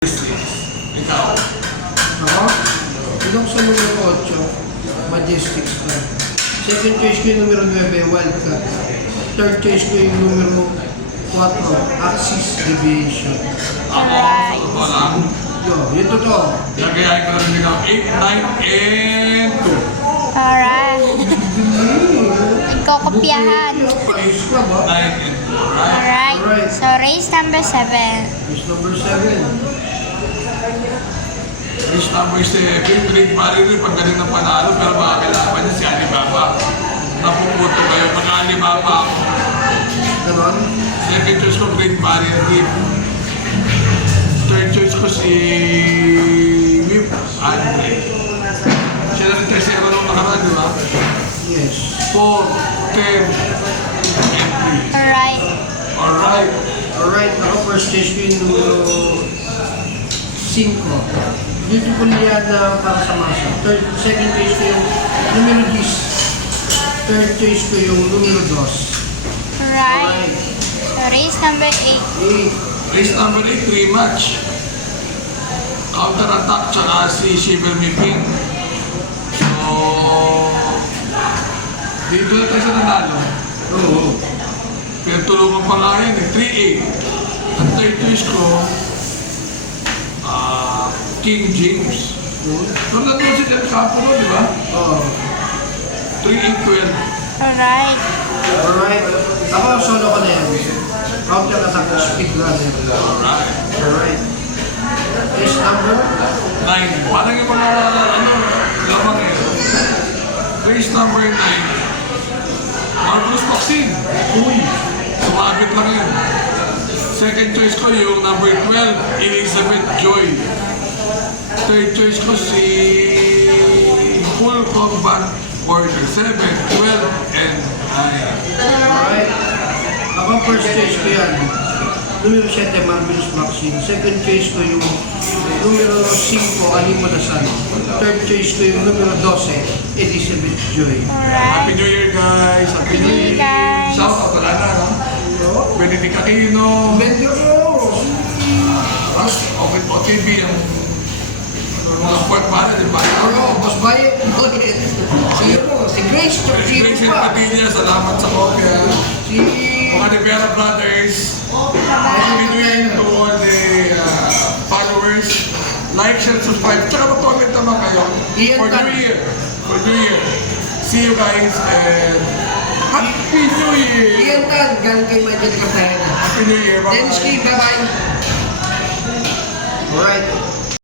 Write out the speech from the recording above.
Ikaw? Ako? Pinok sa numero 8, Majestics ka. Second choice ko yung numero 9, Wildcat. Third choice ko yung numero 4, Axis Deviation. Ako, sa totoo lang. Yun totoo. Nagayain ko na rin ikaw 8, 9, and 2. Alright. Nagkokopyahan. Ayos ka ba? 9 and 2, right? Alright. So, race number 7. Choice number 7. Race number 7, Great Barrier, pag galing ng panalo, pero makakalaban niya si Alibaba. Napuputo kayo, pagka-Alibaba ako. Ganon? Second choice ko, Great Barrier Reef. Third choice ko si Whip Andre. Siya na rin tercero nung nakaraan, di ba? Yes. 4, 10, and 3. Alright. Alright. Alright, ako first choice ko yung numero 5. Beautiful Liana para sa masa. Second choice ko yung numero 10. Third choice ko yung numero 2. Alright. So, race number 8. Race number 8, rematch. Counter-attack tsaka si Shiver King. So, dito na tayo sa nanalo. Oo. Pinagtulungan pa nga yan, 3-8. Ang third choice ko, King James. Nung nandun si Del Campo nun, di ba? Oo. 3-8-12. Alright. Alright. Ako, solo ko na yan. Counter attack, speed runner. Alright. Alright. Race number? 9. Parang yung mga, lamang eh. Race number 9. Marvelous Vaccine. Uy. Sumagit lang yun. Second choice ko yung number 12, Elizabeth Joy. Third choice ko si Full Combat Warrior 7, 12, and 9. Alright. Ako, first choice ko yan. Numero 7, Marvelous Maxine. Second choice ko yung numero 5, Alimo Dasal. Third choice ko yung numero 12, Elizabeth Joy. Happy Alright. New Year, guys! Happy New Happy New Year, Year! guys. Shout out, wala na, no? Benedict Aquino. Medyo ko! Tapos, OTB ang mga sport para, di ba? Ano, Boss Baye, si Grace, Grace Chokchino pa. Padilla, salamat sa kopya. Si... Mga Rivera Brothers, Happy New Year to all the followers. Like, share, subscribe. Tsaka mag-comment naman kayo for New Year. For New Year. See you guys and Happy New Year! Ian Tan, galing kay Majid Cartagena. Happy New Year! Bye-bye! Dennis K, bye-bye. Alright.